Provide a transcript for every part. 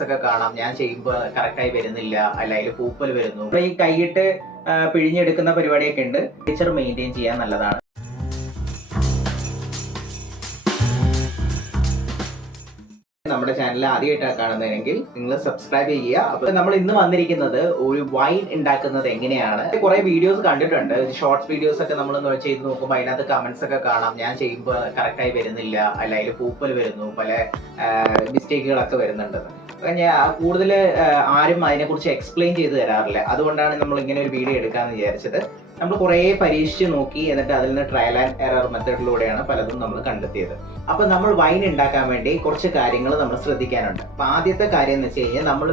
Comments ഒക്കെ കാണാം. ഞാൻ ചെയ്യുമ്പോൾ കറക്റ്റായി വരുന്നില്ല, അല്ലെങ്കിൽ പൂപ്പൽ വരുന്നു. ഈ കൈയിട്ട് പിഴിഞ്ഞെടുക്കുന്ന പരിപാടിയൊക്കെ ഉണ്ട്. ടെമ്പറേച്ചർ മെയിൻറ്റെയിൻ ചെയ്യാൻ നല്ലതാണ്. നമ്മുടെ ചാനൽ ആദ്യമായിട്ടാണ് കാണുന്നതെങ്കിൽ നിങ്ങൾ സബ്സ്ക്രൈബ് ചെയ്യുക. അപ്പൊ നമ്മൾ ഇന്ന് വന്നിരിക്കുന്നത് ഒരു വൈൻ ഉണ്ടാക്കുന്നത് എങ്ങനെയാണ്. കുറെ വീഡിയോസ് കണ്ടിട്ടുണ്ട്, ഷോർട്സ് വീഡിയോസ് ഒക്കെ നമ്മൾ ചെയ്ത് നോക്കുമ്പോൾ അതിനകത്ത് കമന്റ്സ് ഒക്കെ കാണാം. ഞാൻ ചെയ്യുമ്പോൾ കറക്റ്റായി വരുന്നില്ല, അല്ലെങ്കിൽ പൂപ്പൽ വരുന്നു, പല മിസ്റ്റേക്കുകളൊക്കെ വരുന്നുണ്ട്. കൂടുതൽ ആരും അതിനെക്കുറിച്ച് എക്സ്പ്ലെയിൻ ചെയ്ത് തരാറില്ല. അതുകൊണ്ടാണ് നമ്മൾ ഇങ്ങനെ ഒരു വീഡിയോ എടുക്കാമെന്ന് വിചാരിച്ചത്. നമ്മൾ കുറേ പരീക്ഷിച്ച് നോക്കി, എന്നിട്ട് അതിൽ നിന്ന് ട്രയൽ ആൻഡ് എറർ മെത്തേഡിലൂടെയാണ് പലതും നമ്മൾ കണ്ടെത്തിയത്. അപ്പൊ നമ്മൾ വൈൻ ഉണ്ടാക്കാൻ വേണ്ടി കുറച്ച് കാര്യങ്ങൾ നമ്മൾ ശ്രദ്ധിക്കാനുണ്ട്. അപ്പൊ ആദ്യത്തെ കാര്യം എന്ന് വെച്ച് കഴിഞ്ഞാൽ നമ്മൾ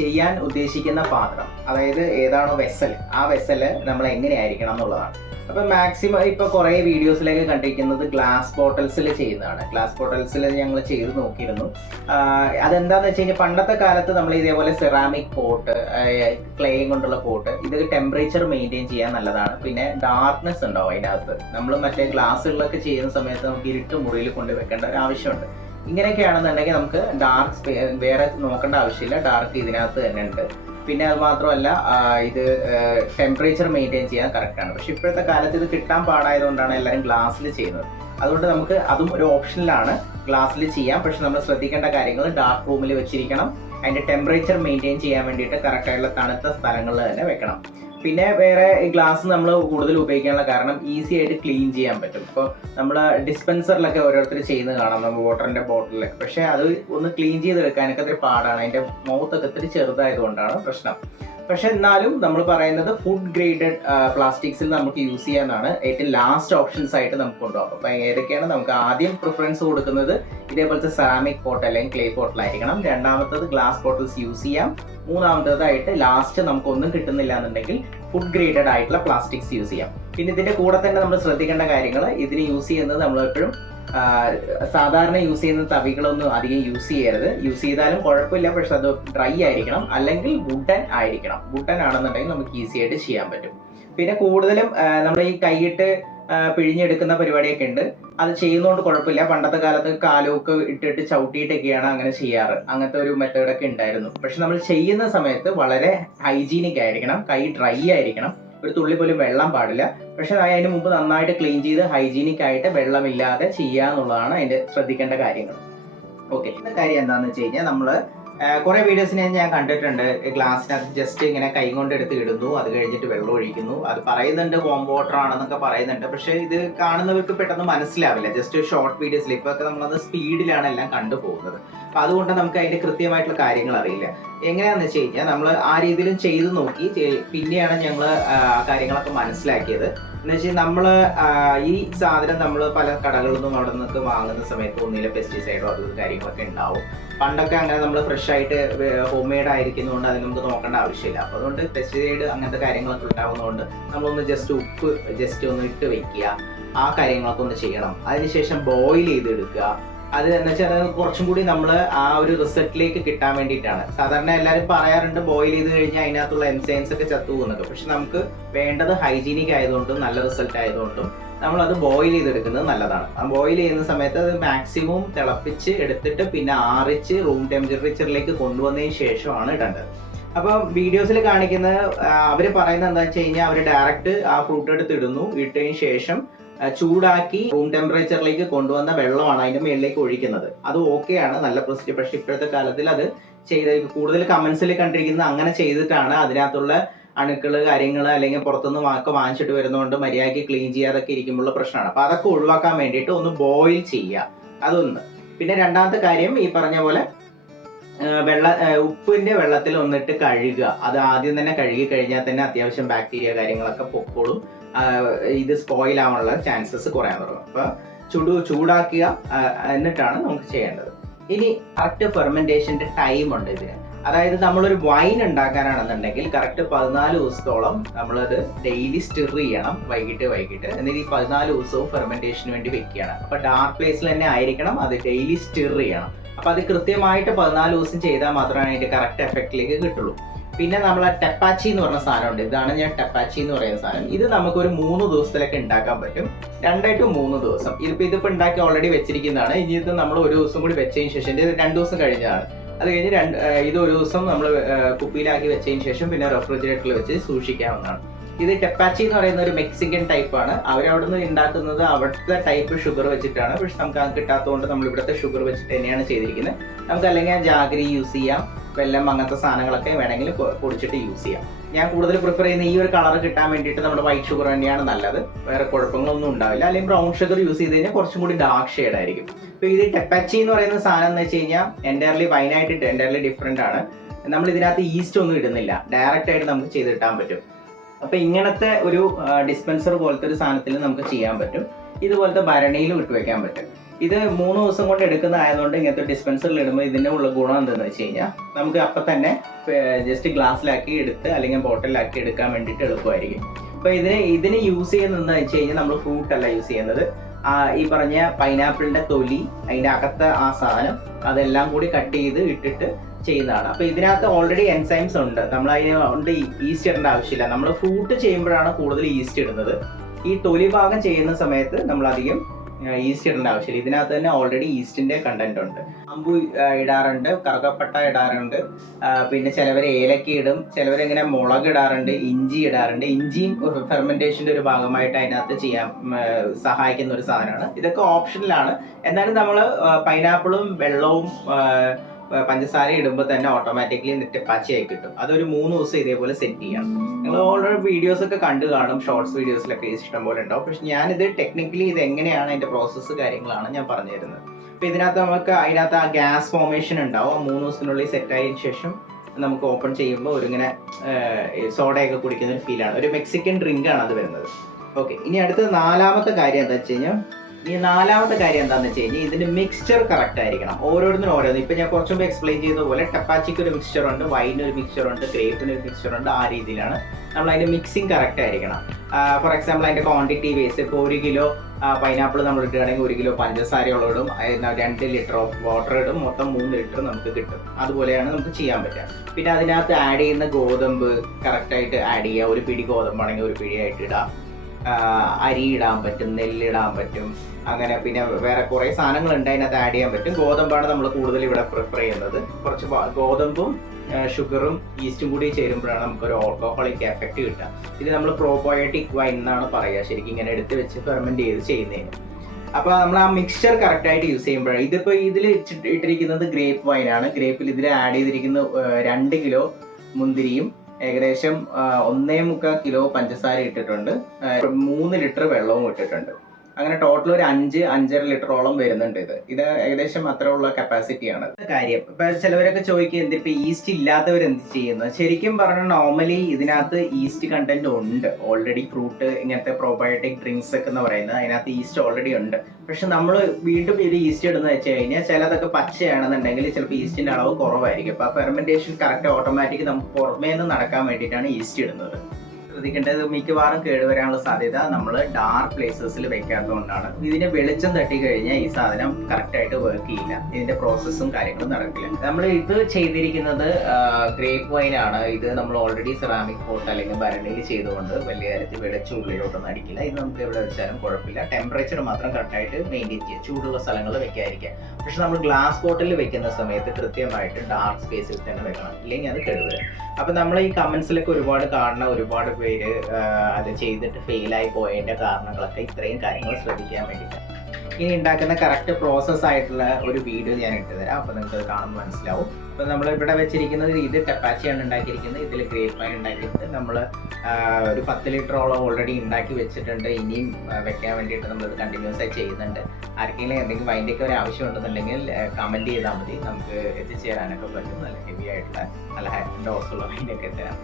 ചെയ്യാൻ ഉദ്ദേശിക്കുന്ന പാത്രം, അതായത് ഏതാണോ വെസൽ, ആ വെസല് നമ്മൾ എങ്ങനെയായിരിക്കണം എന്നുള്ളതാണ്. അപ്പൊ മാക്സിമം ഇപ്പൊ കുറെ വീഡിയോസിലേക്ക് കണ്ടിരിക്കുന്നത് ഗ്ലാസ് ബോട്ടിൽസിൽ ചെയ്യുന്നതാണ്. ഗ്ലാസ് ബോട്ടിൽസിൽ ഞങ്ങൾ ചെയ്ത് നോക്കിയിരുന്നു. അതെന്താന്ന് വെച്ച് കഴിഞ്ഞാൽ പണ്ടത്തെ കാലത്ത് നമ്മൾ ഇതേപോലെ സെറാമിക് പോട്ട്, ക്ലേയും കൊണ്ടുള്ള പോട്ട്, ഇത് ടെമ്പറേച്ചർ മെയിൻറ്റെയിൻ ചെയ്യാൻ നല്ലതാണ്. പിന്നെ ഡാർക്ക്നെസ് ഉണ്ടാവും അതിനകത്ത്. നമ്മൾ മറ്റേ ഗ്ലാസ്സുകളിലൊക്കെ ചെയ്യുന്ന സമയത്ത് നമുക്ക് ഇരുട്ട് മുറിയിൽ കൊണ്ടുവെക്കേണ്ട ഒരു ആവശ്യമുണ്ട്. ഇങ്ങനെയൊക്കെയാണെന്നുണ്ടെങ്കിൽ നമുക്ക് ഡാർക്ക് വേറെ നോക്കേണ്ട ആവശ്യമില്ല, ഡാർക്ക് ഇതിനകത്ത് തന്നെ ഉണ്ട്. പിന്നെ അത് മാത്രമല്ല, ഇത് ടെമ്പറേച്ചർ മെയിൻറ്റെയിൻ ചെയ്യാൻ കറക്റ്റാണ്. പക്ഷെ ഇപ്പോഴത്തെ കാലത്ത് ഇത് കിട്ടാൻ പാടായതുകൊണ്ടാണ് എല്ലാവരും ഗ്ലാസ്സിൽ ചെയ്യുന്നത്. അതുകൊണ്ട് നമുക്ക് അതും ഒരു ഓപ്ഷനിലാണ്, ഗ്ലാസ്സിൽ ചെയ്യാം. പക്ഷെ നമ്മൾ ശ്രദ്ധിക്കേണ്ട കാര്യങ്ങൾ ഡാർക്ക് റൂമിൽ വെച്ചിരിക്കണം. അതിൻ്റെ ടെമ്പറേച്ചർ മെയിൻറ്റെയിൻ ചെയ്യാൻ വേണ്ടിയിട്ട് കറക്റ്റായിട്ടുള്ള തണുത്ത സ്ഥലങ്ങളിൽ തന്നെ വെക്കണം. പിന്നെ വേറെ ഈ ഗ്ലാസ് നമ്മൾ കൂടുതൽ ഉപയോഗിക്കാനുള്ള കാരണം ഈസി ആയിട്ട് ക്ലീൻ ചെയ്യാൻ പറ്റും. ഇപ്പോൾ നമ്മൾ ഡിസ്പെൻസറിലൊക്കെ ഓരോരുത്തർ ചെയ്യുന്നത് കാണാം, നമ്മൾ വാട്ടറിൻ്റെ ബോട്ടിലൊക്കെ. പക്ഷേ അത് ഒന്ന് ക്ലീൻ ചെയ്തെടുക്കാനൊക്കെ ഒത്തിരി പാടാണ്. അതിൻ്റെ മൗത്തൊക്കെ ഒത്തിരി ചെറുതായതുകൊണ്ടാണ് പ്രശ്നം. പക്ഷെ എന്നാലും നമ്മൾ പറയുന്നത് ഫുഡ് ഗ്രേഡഡ് പ്ലാസ്റ്റിക്സിൽ നമുക്ക് യൂസ് ചെയ്യാനാണ് ഏറ്റവും ലാസ്റ്റ് ഓപ്ഷൻസ് ആയിട്ട് നമുക്ക് കൊണ്ടുപോകാം. അപ്പം ഏതൊക്കെയാണ് നമുക്ക് ആദ്യം പ്രിഫറൻസ് കൊടുക്കുന്നത്? ഇതേപോലത്തെ സെറാമിക് പോട്ട് അല്ലെങ്കിൽ ക്ലേ പോട്ടിലായിരിക്കണം. രണ്ടാമത്തത് ഗ്ലാസ് ബോട്ടിൽസ് യൂസ് ചെയ്യാം. മൂന്നാമത്തതായിട്ട് ലാസ്റ്റ് നമുക്കൊന്നും കിട്ടുന്നില്ല എന്നുണ്ടെങ്കിൽ ഫുഡ് ഗ്രേഡഡ് ആയിട്ടുള്ള പ്ലാസ്റ്റിക്സ് യൂസ് ചെയ്യാം. പിന്നെ ഇതിന്റെ കൂടെ തന്നെ നമ്മൾ ശ്രദ്ധിക്കേണ്ട കാര്യങ്ങൾ, ഇതിന് യൂസ് ചെയ്യുന്നത് നമ്മളെപ്പോഴും സാധാരണ യൂസ് ചെയ്യുന്ന തവികളൊന്നും അധികം യൂസ് ചെയ്യരുത്. യൂസ് ചെയ്താലും കുഴപ്പമില്ല, പക്ഷെ അത് ഡ്രൈ ആയിരിക്കണം, അല്ലെങ്കിൽ വുഡൻ ആയിരിക്കണം. വുഡൻ ആണെന്നുണ്ടെങ്കിൽ നമുക്ക് ഈസി ആയിട്ട് ചെയ്യാൻ പറ്റും. പിന്നെ കൂടുതലും നമ്മൾ ഈ കൈയിട്ട് പിഴിഞ്ഞെടുക്കുന്ന പരിപാടിയൊക്കെ ഉണ്ട്. അത് ചെയ്യുന്നതുകൊണ്ട് കുഴപ്പമില്ല. പണ്ടത്തെ കാലത്ത് കാലമൊക്കെ ഇട്ടിട്ട് ചവിട്ടിയിട്ടൊക്കെയാണ് അങ്ങനെ ചെയ്യാറ്. അങ്ങനത്തെ ഒരു മെത്തേഡൊക്കെ ഉണ്ടായിരുന്നു. പക്ഷെ നമ്മൾ ചെയ്യുന്ന സമയത്ത് വളരെ ഹൈജീനിക് ആയിരിക്കണം, കൈ ഡ്രൈ ആയിരിക്കണം, ഒരു തുള്ളി പോലും വെള്ളം പാടില്ല. പക്ഷെ അതിന് മുമ്പ് നന്നായിട്ട് ക്ലീൻ ചെയ്ത് ഹൈജീനിക് ആയിട്ട് വെള്ളമില്ലാതെ ചെയ്യുക എന്നുള്ളതാണ് അതിൻ്റെ ശ്രദ്ധിക്കേണ്ട കാര്യങ്ങൾ. ഓക്കെ, ഇന്ന കാര്യം എന്താണെന്ന് വെച്ച് കഴിഞ്ഞാൽ നമ്മൾ കുറെ വീഡിയോസിനെ ഞാൻ കണ്ടിട്ടുണ്ട്, ഗ്ലാസ്സിനകത്ത് ജസ്റ്റ് ഇങ്ങനെ കൈ കൊണ്ട് എടുത്ത് ഇടുന്നു, അത് കഴിഞ്ഞിട്ട് വെള്ളം ഒഴിക്കുന്നു. അത് പറയുന്നുണ്ട് വാം വാട്ടർ ആണെന്നൊക്കെ പറയുന്നുണ്ട്. പക്ഷെ ഇത് കാണുന്നവർക്ക് പെട്ടെന്ന് മനസ്സിലാവില്ല. ജസ്റ്റ് ഷോർട്ട് വീഡിയോസിൽ ഇപ്പൊക്കെ നമ്മളത് സ്പീഡിലാണ് എല്ലാം കണ്ടുപോകുന്നത്. അപ്പൊ അതുകൊണ്ട് നമുക്ക് അതിന്റെ കൃത്യമായിട്ടുള്ള കാര്യങ്ങൾ അറിയില്ല. എങ്ങനെയാന്ന് വെച്ച് കഴിഞ്ഞാൽ നമ്മൾ ആ രീതിയിലും ചെയ്ത് നോക്കി, പിന്നെയാണ് ഞങ്ങൾ ആ കാര്യങ്ങളൊക്കെ മനസ്സിലാക്കിയത്. എന്ന് വെച്ചാൽ നമ്മൾ ഈ സാധനം നമ്മൾ പല കടകളിൽ നിന്നും അവിടെ നിന്നൊക്കെ വാങ്ങുന്ന സമയത്ത് ഒന്നിലെ പെസ്റ്റിസൈഡോ അതും കാര്യങ്ങളൊക്കെ ഉണ്ടാവും. പണ്ടൊക്കെ അങ്ങനെ നമ്മൾ ഫ്രഷ് ആയിട്ട് ഹോം മെയ്ഡ് ആയിരിക്കുന്നതുകൊണ്ട് അത് നമുക്ക് നോക്കേണ്ട ആവശ്യമില്ല. അപ്പോൾ അതുകൊണ്ട് പെസ്റ്റിസൈഡ് അങ്ങനത്തെ കാര്യങ്ങളൊക്കെ ഉണ്ടാകുന്നതുകൊണ്ട് നമ്മളൊന്ന് ജസ്റ്റ് ഉപ്പ് ജസ്റ്റ് ഒന്ന് ഇട്ട് വെക്കുക, ആ കാര്യങ്ങളൊക്കെ ഒന്ന് ചെയ്യണം. അതിനുശേഷം ബോയിൽ ചെയ്തെടുക്കുക. അത് എന്ന് വെച്ചാൽ അത് കുറച്ചും കൂടി നമ്മൾ ആ ഒരു റിസൾട്ടിലേക്ക് കിട്ടാൻ വേണ്ടിയിട്ടാണ്. സാധാരണ എല്ലാവരും പറയാറുണ്ട് ബോയിൽ ചെയ്ത് കഴിഞ്ഞാൽ അതിനകത്തുള്ള എൻസൈംസ് ഒക്കെ ചത്തുപോകുന്നൊക്കെ. പക്ഷെ നമുക്ക് വേണ്ടത് ഹൈജീനിക് ആയതുകൊണ്ടും നല്ല റിസൾട്ട് ആയതുകൊണ്ടും നമ്മളത് ബോയിൽ ചെയ്തെടുക്കുന്നത് നല്ലതാണ്. ആ ബോയിൽ ചെയ്യുന്ന സമയത്ത് അത് മാക്സിമം തിളപ്പിച്ച് എടുത്തിട്ട് പിന്നെ ആറിച്ച് റൂം ടെമ്പറേച്ചറിലേക്ക് കൊണ്ടുവന്നതിന് ശേഷമാണ് ഇടേണ്ടത്. അപ്പം വീഡിയോസിൽ കാണിക്കുന്നത് അവർ പറയുന്നത് എന്താ വെച്ച് കഴിഞ്ഞാൽ അവർ ഡയറക്റ്റ് ആ ഫ്രൂട്ട് എടുത്ത് ഇടുന്നു, ഇട്ടതിന് ശേഷം ചൂടാക്കി റൂം ടെമ്പറേച്ചറിലേക്ക് കൊണ്ടുവന്ന വെള്ളമാണ് അതിന്റെ മേളിലേക്ക് ഒഴിക്കുന്നത്. അത് ഓക്കെയാണ്, നല്ല പ്രൊസീജിയർ. പക്ഷെ ഇപ്പോഴത്തെ കാലത്തിൽ അത് കൂടുതൽ കമന്റ്സിൽ കണ്ടിരിക്കുന്നത് അങ്ങനെ ചെയ്തിട്ടാണ് അതിനകത്തുള്ള അണുക്കള് കാര്യങ്ങൾ അല്ലെങ്കിൽ പുറത്തുനിന്ന് വാങ്ങിച്ചിട്ട് വരുന്നതുകൊണ്ട് മര്യാദയ്ക്ക് ക്ലീൻ ചെയ്യാതൊക്കെ ഇരിക്കുമ്പോഴുള്ള പ്രശ്നമാണ്. അപ്പൊ അതൊക്കെ ഒഴിവാക്കാൻ വേണ്ടിയിട്ട് ഒന്ന് ബോയിൽ ചെയ്യുക, അതൊന്ന്. പിന്നെ രണ്ടാമത്തെ കാര്യം ഈ പറഞ്ഞ പോലെ ഉപ്പിന്റെ വെള്ളത്തിൽ ഒന്നിട്ട് കഴുകുക. അത് ആദ്യം തന്നെ കഴുകി കഴിഞ്ഞാൽ തന്നെ അത്യാവശ്യം ബാക്ടീരിയ കാര്യങ്ങളൊക്കെ പൊക്കോളും. ഇത് സ്പോയിൽ ആവാനുള്ള ചാൻസസ് കുറയാൻ തുടങ്ങും. അപ്പൊ ചൂടാക്കുക, എന്നിട്ടാണ് നമുക്ക് ചെയ്യേണ്ടത്. ഇനി കറക്റ്റ് ഫെർമെന്റേഷന്റെ ടൈം ഉണ്ട് ഇതിന്. അതായത് നമ്മളൊരു വൈൻ ഉണ്ടാക്കാനാണെന്നുണ്ടെങ്കിൽ കറക്റ്റ് 14 ദിവസത്തോളം നമ്മളത് ഡെയിലി സ്റ്റിർ ചെയ്യണം, വൈകിട്ട് എന്നിട്ട് ഈ 14 ദിവസവും ഫെർമെന്റേഷന് വേണ്ടി വെക്കുകയാണ്. അപ്പൊ ഡാർക്ക് പ്ലേസിൽ തന്നെ ആയിരിക്കണം, അത് ഡെയിലി സ്റ്റിർ ചെയ്യണം. അപ്പൊ അത് കൃത്യമായിട്ട് 14 ദിവസം ചെയ്താൽ മാത്രമേ അതിന്റെ കറക്റ്റ് എഫക്റ്റിലേക്ക് കിട്ടുള്ളൂ. പിന്നെ നമ്മളെ ടെപ്പാച്ചി എന്ന് പറഞ്ഞ സാധനമുണ്ട്. ഇതാണ് ഞാൻ ടെപ്പാച്ചി എന്ന് പറയുന്ന സാധനം. ഇത് നമുക്കൊരു 3 ദിവസത്തിലൊക്കെ ഉണ്ടാക്കാൻ പറ്റും, 2 to 3 ദിവസം. ഇതിപ്പോ ഉണ്ടാക്കി ഓൾറെഡി വെച്ചിരിക്കുന്നതാണ്. ഇനി ഇത് നമ്മൾ ഒരു ദിവസം കൂടി വെച്ചതിന് ശേഷം, ഇത് 2 ദിവസം കഴിഞ്ഞതാണ്. അത് കഴിഞ്ഞ് ഇത് ഒരു ദിവസം നമ്മൾ കുപ്പിയിലാക്കി വെച്ചതിന് ശേഷം പിന്നെ റെഫ്രിജറേറ്ററിൽ വെച്ച് സൂക്ഷിക്കാവുന്നതാണ്. ഇത് ടെപ്പാച്ചി എന്ന് പറയുന്ന ഒരു മെക്സിക്കൻ ടൈപ്പാണ്. അവരവിടുന്ന് ഉണ്ടാക്കുന്നത് അവിടുത്തെ ടൈപ്പ് ഷുഗർ വെച്ചിട്ടാണ്. പക്ഷെ നമുക്ക് അത് കിട്ടാത്തതുകൊണ്ട് നമ്മൾ ഇവിടുത്തെ ഷുഗർ വെച്ചിട്ട് തന്നെയാണ് ചെയ്തിരിക്കുന്നത്. നമുക്ക് അല്ലെങ്കിൽ ജാഗരി യൂസ് ചെയ്യാം, വെല്ലം അങ്ങനത്തെ സാധനങ്ങളൊക്കെ വേണമെങ്കിൽ പൊടിച്ചിട്ട് യൂസ് ചെയ്യാം. ഞാൻ കൂടുതൽ പ്രിഫർ ചെയ്യുന്ന ഈ ഒരു കളർ കിട്ടാൻ വേണ്ടിയിട്ട് നമ്മുടെ വൈറ്റ് ഷുഗർ തന്നെയാണ് നല്ലത്. വേറെ കുഴപ്പങ്ങളൊന്നും ഉണ്ടാവില്ല. അല്ലെങ്കിൽ ബ്രൗൺ ഷുഗർ യൂസ് ചെയ്ത് കഴിഞ്ഞാൽ കുറച്ചും കൂടി ഡാർക്ക് ഷെയ്ഡ് ആയിരിക്കും. അപ്പോൾ ഇത് ടെപ്പാച്ചി എന്ന് പറയുന്ന സാധനം എന്ന് വെച്ച് കഴിഞ്ഞാൽ എൻറ്റയർലി വൈനായിട്ട് എൻറ്റയർലി ഡിഫറെൻ്റ് ആണ്. നമ്മൾ ഇതിനകത്ത് ഈസ്റ്റ് ഒന്നും ഇടുന്നില്ല, ഡയറക്റ്റ് ആയിട്ട് നമുക്ക് ചെയ്തിട്ടാൻ പറ്റും. അപ്പോൾ ഇങ്ങനത്തെ ഒരു ഡിസ്പെൻസർ പോലത്തെ ഒരു സാധനത്തിൽ നമുക്ക് ചെയ്യാൻ പറ്റും. ഇതുപോലത്തെ ഭരണിയിലും ഇട്ട് വെക്കാൻ പറ്റും. ഇത് 3 ദിവസം കൊണ്ട് എടുക്കുന്നതായതുകൊണ്ട് ഇങ്ങനത്തെ ഡിസ്പെൻസറിൽ ഇടുമ്പോൾ ഇതിൻ്റെ ഉള്ള ഗുണം എന്താണെന്ന് വെച്ച് കഴിഞ്ഞാൽ നമുക്ക് അപ്പം തന്നെ ജസ്റ്റ് ഗ്ലാസ്സിലാക്കി എടുത്ത് അല്ലെങ്കിൽ ബോട്ടിലാക്കി എടുക്കാൻ വേണ്ടിയിട്ട് എളുപ്പമായിരിക്കും. അപ്പോൾ ഇതിന് യൂസ് ചെയ്യുന്നതെന്ന് വെച്ച് കഴിഞ്ഞാൽ നമ്മൾ ഫ്രൂട്ട് അല്ല യൂസ് ചെയ്യുന്നത്. ഈ പറഞ്ഞ പൈനാപ്പിളിൻ്റെ തൊലി, അതിൻ്റെ അകത്തെ ആ സാധനം, അതെല്ലാം കൂടി കട്ട് ചെയ്ത് ഇട്ടിട്ട് ചെയ്യുന്നതാണ്. അപ്പോൾ ഇതിനകത്ത് ഓൾറെഡി എൻസൈംസ് ഉണ്ട്. നമ്മൾ അതിനുകൊണ്ട് ഈസ്റ്റ് ഇടേണ്ട ആവശ്യമില്ല. നമ്മൾ ഫ്രൂട്ട് ചെയ്യുമ്പോഴാണ് കൂടുതൽ ഈസ്റ്റ് ഇടുന്നത്. ഈ തൊലി ഭാഗം ചെയ്യുന്ന സമയത്ത് നമ്മൾ അധികം ഈസ്റ്റ് ഇടേണ്ട ആവശ്യമില്ല. ഇതിനകത്ത് തന്നെ ഓൾറെഡി ഈസ്റ്റിന്റെ കണ്ടന്റ് ഉണ്ട്. അമ്പു ഇടാറുണ്ട്, കറുകപ്പട്ട ഇടാറുണ്ട്, പിന്നെ ചിലവർ ഏലക്ക ഇടും, ചിലവർ ഇങ്ങനെ മുളക് ഇടാറുണ്ട്, ഇഞ്ചി ഇടാറുണ്ട്. ഇഞ്ചിയും ഫെർമെന്റേഷന്റെ ഒരു ഭാഗമായിട്ട് അതിനകത്ത് ചെയ്യാൻ സഹായിക്കുന്ന ഒരു സാധനമാണ്. ഇതൊക്കെ ഓപ്ഷനിലാണ്. എന്നാലും നമ്മൾ പൈനാപ്പിളും വെള്ളവും പഞ്ചസാര ഇടുമ്പോൾ തന്നെ ഓട്ടോമാറ്റിക്കലി ടെപ്പാച്ചിയായി കിട്ടും. അതൊരു 3 ദിവസം ഇതേപോലെ സെറ്റ് ചെയ്യാം. നിങ്ങൾ ഓൾറെഡി വീഡിയോസ് ഒക്കെ കണ്ടു കാണും, ഷോർട്സ് വീഡിയോസിലൊക്കെ ഇഷ്ടം പോലെ ഉണ്ടാവും. പക്ഷെ ഞാനിത് ടെക്നിക്കലി ഇത് എങ്ങനെയാണ് അതിന്റെ പ്രോസസ്സ് കാര്യങ്ങളാണ് ഞാൻ പറഞ്ഞു തരുന്നത്. അപ്പോൾ ഇതിനകത്ത് അതിനകത്ത് ആ ഗ്യാസ് ഫോർമേഷൻ ഉണ്ടാവും. ആ 3 ദിവസത്തിനുള്ളിൽ സെറ്റ് ആയതിനു ശേഷം നമുക്ക് ഓപ്പൺ ചെയ്യുമ്പോൾ ഒരിങ്ങനെ സോഡയൊക്കെ കുടിക്കുന്ന ഒരു ഫീലാണ്. ഒരു മെക്സിക്കൻ ഡ്രിങ്ക് ആണ് അത് വരുന്നത്. ഓക്കെ, ഇനി അടുത്ത 4ാമത്തെ കാര്യം എന്താ വെച്ച് കഴിഞ്ഞാൽ, എന്താണെന്ന് വെച്ച് കഴിഞ്ഞാൽ ഇതിന്റെ മിക്സ്ചർ കറക്റ്റ് ആയിരിക്കണം. ഓരോന്നിനും ഓരോന്ന്. ഇപ്പൊ ഞാൻ കുറച്ചും എക്സ്പ്ലെയിൻ ചെയ്ത പോലെ ടെപ്പാച്ചിക്ക് ഒരു മിക്സ്ചർ ഉണ്ട്, വൈന് ഒരു മിക്സ്ചർ ഉണ്ട്, ഗ്രേപ്പിന് ഒരു മിക്സ്ചർ ഉണ്ട്. ആ രീതിയിലാണ് നമ്മൾ അതിന്റെ മിക്സിങ് കറക്റ്റ് ആയിരിക്കണം. ഫോർ എക്സാമ്പിൾ അതിന്റെ ക്വാണ്ടിറ്റി ബേസ്, ഇപ്പോൾ 1 കിലോ പൈനാപ്പിൾ നമ്മൾ ഇടുകയാണെങ്കിൽ 1 കിലോ പഞ്ചസാരയോളം ഇടും, 2 ലിറ്റർ ഓഫ് വാട്ടർ ഇടും, മൊത്തം 3 ലിറ്റർ നമുക്ക് കിട്ടും. അതുപോലെയാണ് നമുക്ക് ചെയ്യാൻ പറ്റുക. പിന്നെ അതിനകത്ത് ആഡ് ചെയ്യുന്ന ഗോതമ്പ് കറക്റ്റായിട്ട് ആഡ് ചെയ്യുക. ഒരു പിടി ഗോതമ്പാണെങ്കിൽ ഒരു പിടിയായിട്ട് ഇടാം. അരി ഇടാൻ പറ്റും, നെല്ലിടാൻ പറ്റും, അങ്ങനെ പിന്നെ വേറെ കുറേ സാധനങ്ങളുണ്ട് അതിനകത്ത് ആഡ് ചെയ്യാൻ പറ്റും. ഗോതമ്പാണ് നമ്മൾ കൂടുതൽ ഇവിടെ പ്രിഫർ ചെയ്യുന്നത്. കുറച്ച് ഗോതമ്പും ഷുഗറും ഈസ്റ്റും കൂടി ചേരുമ്പോഴാണ് നമുക്കൊരു ആൽക്കഹോളിക് എഫക്റ്റ് കിട്ടുക. ഇത് നമ്മൾ പ്രോബയോട്ടിക് വൈൻ എന്നാണ് പറയുക, ശരിക്കും ഇങ്ങനെ എടുത്ത് വെച്ച് ഫെർമെന്റ് ചെയ്ത് ചെയ്യുന്നതിന്. അപ്പോൾ നമ്മൾ ആ മിക്സ്ചർ കറക്റ്റായിട്ട് യൂസ് ചെയ്യുമ്പോഴാണ്. ഇതിപ്പോൾ ഇതിൽ ഇട്ടിരിക്കുന്നത് ഗ്രേപ്പ് വൈനാണ്. ഗ്രേപ്പിൽ ഇതിൽ ആഡ് ചെയ്തിരിക്കുന്ന 2 കിലോ മുന്തിരിയും ഏകദേശം 1.25 കിലോ പഞ്ചസാര ഇട്ടിട്ടുണ്ട്, 3 ലിറ്റർ വെള്ളവും ഇട്ടിട്ടുണ്ട്. അങ്ങനെ ടോട്ടൽ ഒരു 5-5.5 ലിറ്ററോളം വരുന്നുണ്ട്. ഇത് ഏകദേശം അത്ര ഉള്ള കപ്പാസിറ്റിയാണ്. കാര്യം ഇപ്പൊ ചിലവരൊക്കെ ചോദിക്കുക എന്തിപ്പോ ഈസ്റ്റ് ഇല്ലാത്തവർ എന്ത് ചെയ്യുന്നത്. ശരിക്കും പറഞ്ഞാൽ നോർമലി ഇതിനകത്ത് ഈസ്റ്റ് കണ്ടന്റ് ഉണ്ട് ഓൾറെഡി. ഫ്രൂട്ട് ഇങ്ങനത്തെ പ്രോബയോട്ടിക് ഡ്രിങ്ക്സ് ഒക്കെ എന്ന് പറയുന്നത് അതിനകത്ത് ഈസ്റ്റ് ഓൾറെഡി ഉണ്ട്. പക്ഷെ നമ്മൾ വീണ്ടും ഇത് ഈസ്റ്റ് ഇടുന്ന വെച്ച് കഴിഞ്ഞാൽ ചിലതൊക്കെ പച്ചയാണെന്നുണ്ടെങ്കിൽ ചിലപ്പോൾ ഈസ്റ്റിന്റെ അളവ് കുറവായിരിക്കും. അപ്പൊ ഫെർമെന്റേഷൻ കറക്റ്റ് ഓട്ടോമാറ്റിക് നമുക്ക് പുറമേ നിന്ന് നടക്കാൻ വേണ്ടിയിട്ടാണ് ഈസ്റ്റ് ഇടുന്നത്. ശ്രദ്ധിക്കേണ്ടത് മിക്കവാറും കേടുവരാനുള്ള സാധ്യത നമ്മൾ ഡാർക്ക് പ്ലേസസിൽ വെക്കാത്തതുകൊണ്ടാണ്. ഇതിന് വെളിച്ചം തട്ടി കഴിഞ്ഞാൽ ഈ സാധനം കറക്റ്റായിട്ട് വർക്ക് ചെയ്യില്ല, ഇതിന്റെ പ്രോസസ്സും കാര്യങ്ങളും നടക്കില്ല. നമ്മൾ ഇത് ചെയ്തിരിക്കുന്നത് ഗ്രേപ്പ് വൈൻ ആണ്. ഇത് നമ്മൾ ഓൾറെഡി സെറാമിക് പോട്ട് അല്ലെങ്കിൽ ഭരണിയിൽ ചെയ്തുകൊണ്ട് വലിയ കാര്യത്തിൽ വെളിച്ചം ഉള്ളിലോട്ടൊന്നും അടിക്കില്ല. ഇത് നമുക്ക് എവിടെ വെച്ചാലും കുഴപ്പമില്ല. ടെമ്പറേച്ചർ മാത്രം കറക്റ്റായിട്ട് മെയിൻറ്റെയിൻ ചെയ്യുക, ചൂടുള്ള സ്ഥലങ്ങളിൽ വെക്കാതിരിക്കുക. പക്ഷെ നമ്മൾ ഗ്ലാസ് ബോട്ടിൽ വെക്കുന്ന സമയത്ത് കൃത്യമായിട്ട് ഡാർക്ക് സ്പേസിൽ തന്നെ വെക്കണം, ഇല്ലെങ്കിൽ അത് കേടുവരും. അപ്പം നമ്മൾ ഈ കമൻസിലൊക്കെ ഒരുപാട് കാണുന്ന ഒരുപാട് പേര് അത് ചെയ്തിട്ട് ഫെയിലായി പോയതിൻ്റെ കാരണങ്ങളൊക്കെ ഇത്രയും കാര്യങ്ങൾ ശ്രദ്ധിക്കാൻ വേണ്ടിയിട്ടാണ്. ഇനി ഉണ്ടാക്കുന്ന കറക്റ്റ് പ്രോസസ് ആയിട്ടുള്ള ഒരു വീഡിയോ ഞാൻ ഇട്ടുതരാം. അപ്പോൾ നിങ്ങൾക്ക് അത് കാണുമ്പോൾ മനസ്സിലാവും. അപ്പോൾ നമ്മൾ ഇവിടെ വെച്ചിരിക്കുന്നത് ഇത് ടെപ്പാച്ചിയാണ് ഉണ്ടാക്കിയിരിക്കുന്നത്. ഇതിൽ ഗ്രേപ്പ് വൈൻ ഉണ്ടാക്കിയിട്ട് നമ്മൾ ഒരു 10 ലിറ്ററോളം ഓൾറെഡി ഉണ്ടാക്കി വെച്ചിട്ടുണ്ട്. ഇനിയും വെക്കാൻ വേണ്ടിയിട്ട് നമ്മളിത് കണ്ടിന്യൂസ് ആയി ചെയ്യുന്നുണ്ട്. ആർക്കെങ്കിലും എന്തെങ്കിലും വൈൻ്റെ ഒക്കെ ഒരു ആവശ്യം ഉണ്ടെന്നുണ്ടെങ്കിൽ കമൻറ്റ് ചെയ്താൽ മതി, നമുക്ക് എത്തിച്ചേരാനൊക്കെ പറ്റും. നല്ല ഹെവി ആയിട്ടുള്ള നല്ല ഡോസുള്ള വൈനൊക്കെ തരാം.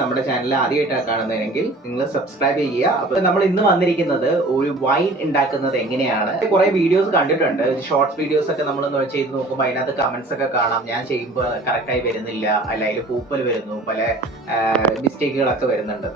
നമ്മുടെ ചാനൽ ആദ്യമായിട്ടാണ് കാണുന്നതെങ്കിൽ നിങ്ങൾ സബ്സ്ക്രൈബ് ചെയ്യുക. അപ്പൊ നമ്മൾ ഇന്ന് വന്നിരിക്കുന്നത് ഒരു വൈൻ ഉണ്ടാക്കുന്നത് എങ്ങനെയാണ്. കുറെ വീഡിയോസ് കണ്ടിട്ടുണ്ട്, ഷോർട്സ് വീഡിയോസ് ഒക്കെ നമ്മൾ ചെയ്ത് നോക്കുമ്പോൾ അതിനകത്ത് കമന്റ്സ് ഒക്കെ കാണാം. ഞാൻ ചെയ്യുമ്പോൾ കറക്റ്റായി വരുന്നില്ല, അല്ല അതിൽ പൂപ്പൽ വരുന്നു, പല മിസ്റ്റേക്കുകളൊക്കെ വരുന്നുണ്ട്.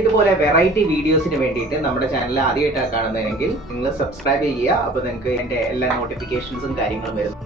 ഇതുപോലെ വെറൈറ്റി വീഡിയോസിന് വേണ്ടിയിട്ട് നമ്മുടെ ചാനൽ ആദ്യമായിട്ടാണ് കാണുന്നതെങ്കിൽ നിങ്ങൾ സബ്സ്ക്രൈബ് ചെയ്യുക. അപ്പോൾ നിങ്ങൾക്ക് എൻ്റെ എല്ലാ നോട്ടിഫിക്കേഷൻസും കാര്യങ്ങളും വരും.